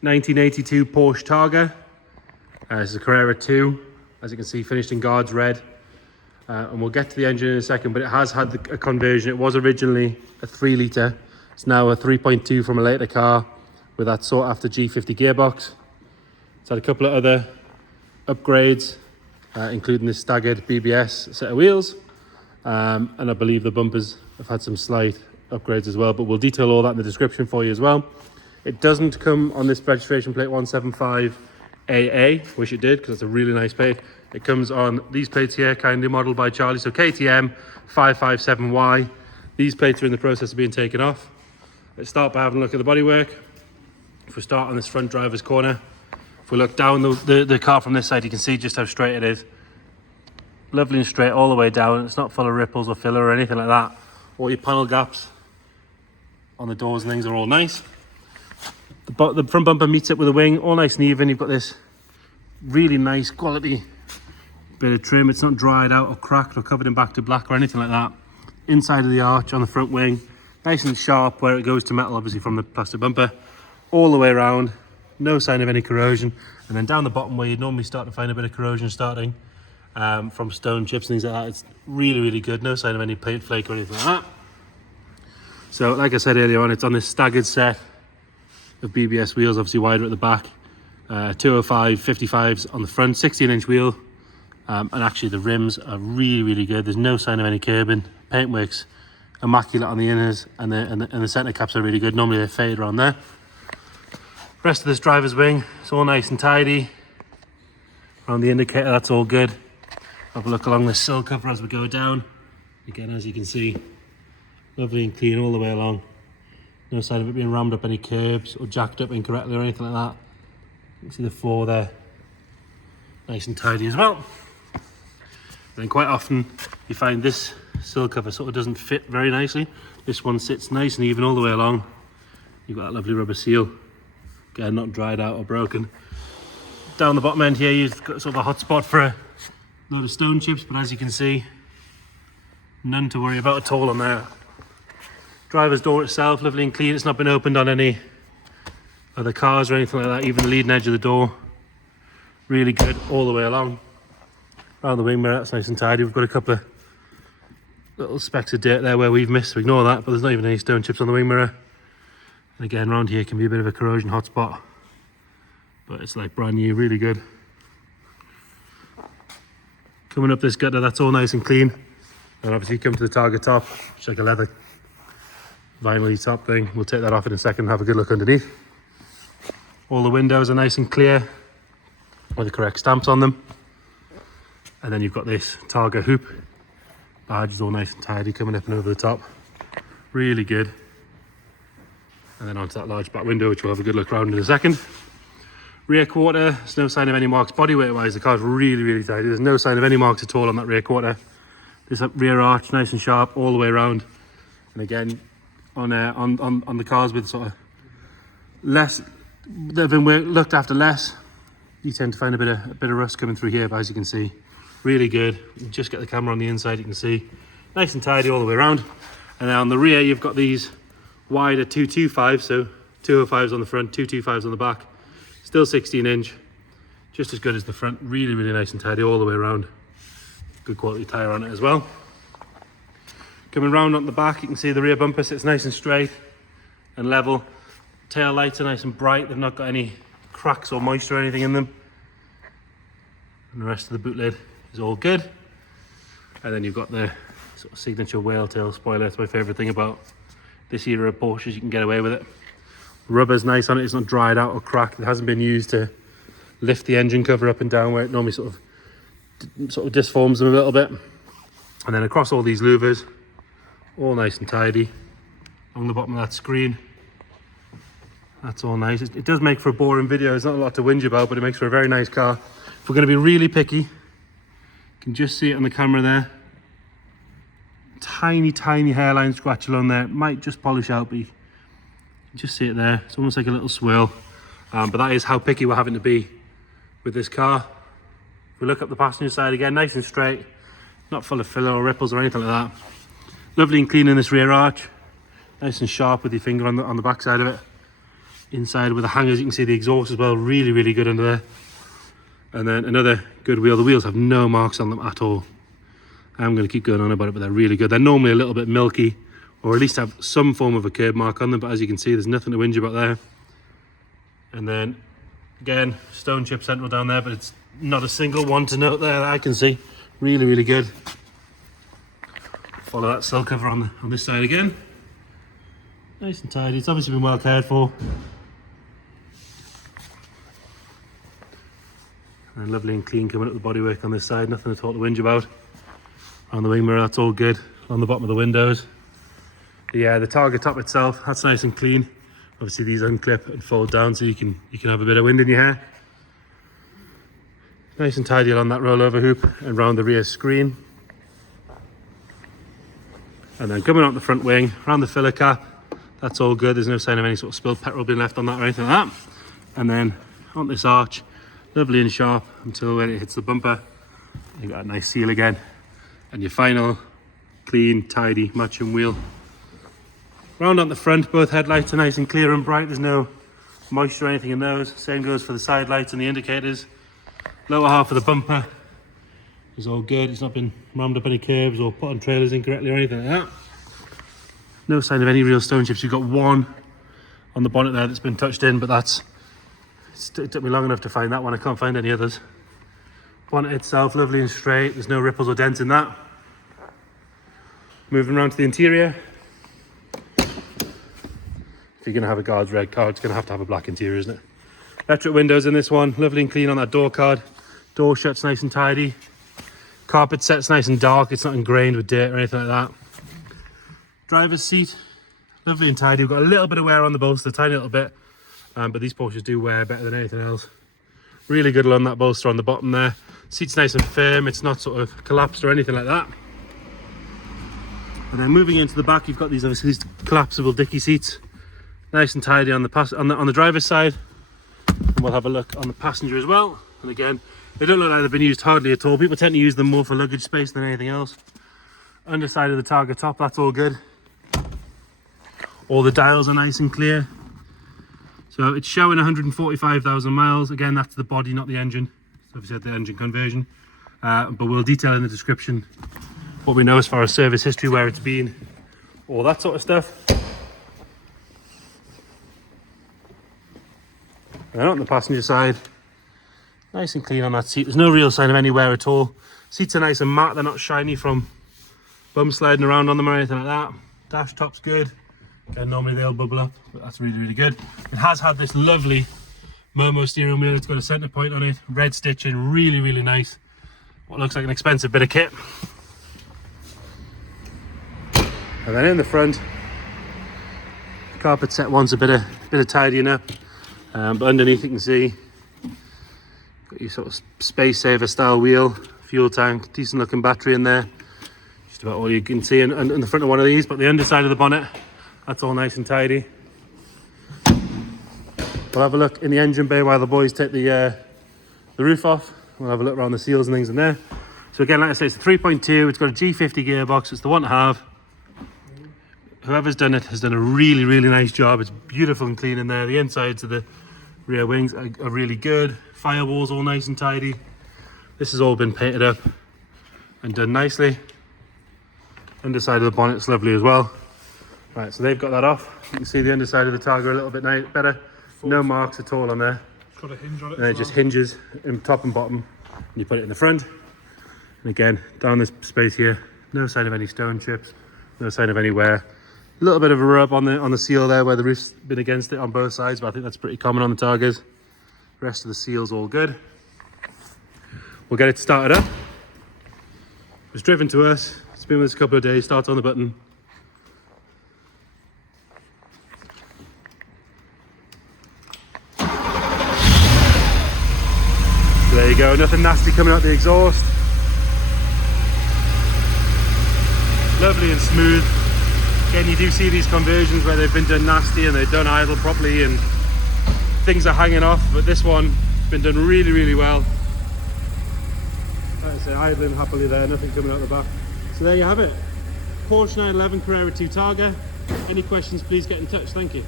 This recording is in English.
1982 Porsche Targa. This is a Carrera 2, as you can see, finished in Guards red. And we'll get to the engine in a second, but it has had a conversion. It was originally a 3 litre. It's now a 3.2 from a later car with that sought after G50 gearbox. It's had a couple of other upgrades, including this staggered BBS set of wheels. And I believe the bumpers have had some slight upgrades as well, but we'll detail all that in the description for you as well. It doesn't come on this registration plate 175AA, wish it did because it's a really nice plate. It comes on these plates here, kindly modelled by Charlie, so KTM 557Y. These plates are in the process of being taken off. Let's start by having a look at the bodywork. If we start on this front driver's corner, if we look down the car from this side, you can see just how straight it is. Lovely and straight all the way down. It's not full of ripples or filler or anything like that. All your panel gaps on the doors and things are all nice. The front bumper meets up with the wing, all nice and even. You've got this really nice quality bit of trim. It's not dried out or cracked or covered in back to black or anything like that. Inside of the arch on the front wing, nice and sharp where it goes to metal, obviously from the plastic bumper. All the way around, no sign of any corrosion. And then down the bottom where you'd normally start to find a bit of corrosion starting from stone chips and things like that, it's really, really good. No sign of any paint flake or anything like that. So like I said earlier on, it's on this staggered set of BBS wheels, obviously wider at the back. 205 55s on the front, 16-inch wheel. And actually the rims are really, really good. There's no sign of any curbing. Paintwork's immaculate on the inners, and the centre caps are really good. Normally they fade around there. Rest of this driver's wing, it's all nice and tidy. Around the indicator, that's all good. Have a look along the sill cover as we go down. Again, as you can see, lovely and clean all the way along. No sign of it being rammed up any curbs or jacked up incorrectly or anything like that. You can see the floor there, nice and tidy as well. Then quite often you find this sill cover sort of doesn't fit very nicely. This one sits nice and even all the way along. You've got that lovely rubber seal, again not dried out or broken. Down the bottom end here you've got sort of a hot spot for a load of stone chips, but as you can see, none to worry about at all on there. Driver's door itself, lovely and clean. It's not been opened on any other cars or anything like that. Even the leading edge of the door, really good all the way along. Around the wing mirror, that's nice and tidy. We've got a couple of little specks of dirt there where we've missed, so ignore that, but there's not even any stone chips on the wing mirror. And again, around here can be a bit of a corrosion hotspot, but it's like brand new, really good. Coming up this gutter, that's all nice and clean. And obviously you come to the Targa top, which is like a leather vinyl top thing. We'll take that off in a second and have a good look underneath. All the windows are nice and clear with the correct stamps on them. And then you've got this Targa hoop badge, is all nice and tidy coming up and over the top. Really good. And then onto that large back window, which we'll have a good look around in a second. Rear quarter, there's no sign of any marks. Bodyweight wise, the car's really, really tidy. There's no sign of any marks at all on that rear quarter. This rear arch, nice and sharp all the way around. And again, on the cars with sort of less, they've been looked after less, you tend to find a bit of rust coming through here, but as you can see, really good. You just get the camera on the inside, you can see nice and tidy all the way around. And then on the rear you've got these wider 225s, so 205s on the front, 225s on the back, still 16-inch, just as good as the front. Really, really nice and tidy all the way around. Good quality tyre on it as well. Coming round on the back, you can see the rear bumper sits nice and straight and level. Tail lights are nice and bright. They've not got any cracks or moisture or anything in them. And the rest of the boot lid is all good. And then you've got the sort of signature whale tail spoiler. It's my favourite thing about this era of Porsches. You can get away with it. Rubber's nice on it. It's not dried out or cracked. It hasn't been used to lift the engine cover up and down where it normally sort of disforms them a little bit. And then across all these louvers, all nice and tidy. Along the bottom of that screen, that's all nice. It does make for a boring video. There's not a lot to whinge about, but it makes for a very nice car. If we're going to be really picky, you can just see it on the camera there. Tiny, tiny hairline scratch along there. It might just polish out, but you can just see it there. It's almost like a little swirl. But that is how picky we're having to be with this car. If we look up the passenger side again, nice and straight. Not full of filler or ripples or anything like that. Lovely and clean in this rear arch. Nice and sharp with your finger on the back side of it. inside with the hangers. You can see the exhaust as well, really, really good under there. And then another good wheel. The wheels have no marks on them at all. I'm going to keep going on about it, but they're really good. They're normally a little bit milky, or at least have some form of a curb mark on them, but as you can see, there's nothing to whinge about there. And then again, stone chip central down there, but it's not a single one to note there that I can see. Really, really good. Follow that sill cover on this side again. Nice and tidy. It's obviously been well cared for. And lovely and clean coming up the bodywork on this side. Nothing at all to whinge about. On the wing mirror, that's all good. On the bottom of the windows. Yeah, the Targa top itself, that's nice and clean. Obviously these unclip and fold down so you can have a bit of wind in your hair. Nice and tidy along that rollover hoop and round the rear screen. And then coming out the front wing, around the filler cap, that's all good. There's no sign of any sort of spilled petrol being left on that or anything like that. And then on this arch, lovely and sharp until when it hits the bumper. You've got a nice seal again. And your final clean, tidy, matching wheel. Round on the front, both headlights are nice and clear and bright. There's no moisture or anything in those. Same goes for the side lights and the indicators. Lower half of the bumper is all good. It's not been rammed up any curbs or put on trailers incorrectly or anything like that. No sign of any real stone chips. You've got one on the bonnet there that's been touched in, but it took me long enough to find that one. I can't find any others. Bonnet itself, lovely and straight. There's no ripples or dents in that. Moving around to the interior. If you're going to have a guards red car, it's going to have a black interior, isn't it? Electric windows in this one, lovely and clean on that door card. Door shuts nice and tidy. Carpet set's nice and dark, it's not ingrained with dirt or anything like that. Driver's seat, lovely and tidy. We've got a little bit of wear on the bolster, a tiny little bit, but these Porsches do wear better than anything else. Really good along that bolster on the bottom there. Seat's nice and firm, it's not sort of collapsed or anything like that. And then moving into the back, you've got these collapsible dicky seats. Nice and tidy on the driver's side. And we'll have a look on the passenger as well. And again, they don't look like they've been used hardly at all. People tend to use them more for luggage space than anything else. Underside of the Targa top, that's all good. All the dials are nice and clear. So it's showing 145,000 miles. Again, that's the body, not the engine. So obviously had the engine conversion. But we'll detail in the description what we know as far as service history, where it's been, all that sort of stuff. And then on the passenger side, nice and clean on that seat. There's no real sign of any wear at all. Seats are nice and matte. They're not shiny from bum sliding around on them or anything like that. Dash top's good. Again, normally they'll bubble up, but that's really, really good. It has had this lovely Momo steering wheel. It's got a center point on it. Red stitching, really, really nice. What looks like an expensive bit of kit. And then in the front, the carpet set wants a bit of tidying up. But underneath you can see got your sort of space saver style wheel, fuel tank, decent looking battery in there. Just about all you can see in the front of one of these. But the underside of the bonnet, that's all nice and tidy. We'll have a look in the engine bay while the boys take the roof off. We'll have a look around the seals and things in there. So again, like I say, it's a 3.2. It's got a G50 gearbox. It's the 1.5. Whoever's done it has done a really, really nice job. It's beautiful and clean in there. The insides of the rear wings are really good. Firewall's all nice and tidy. This has all been painted up and done nicely. Underside of the bonnet's lovely as well. Right, so they've got that off. You can see the underside of the Targa a little bit better. No marks at all on there. It's got a hinge on it. And it just hinges in top and bottom. And you put it in the front. And again, down this space here, no sign of any stone chips, no sign of any wear. A little bit of a rub on the seal there where the roof's been against it on both sides, but I think that's pretty common on the Targas. The rest of the seal's all good. We'll get it started up. It was driven to us. It's been with us a couple of days. Starts on the button. So there you go. Nothing nasty coming out the exhaust. Lovely and smooth. Again, you do see these conversions where they've been done nasty and they've done idle properly and things are hanging off, but this one has been done really, really well. Like I say, idling happily there, nothing coming out the back. So there you have it. Porsche 911 Carrera 2 Targa. Any questions, please get in touch. Thank you.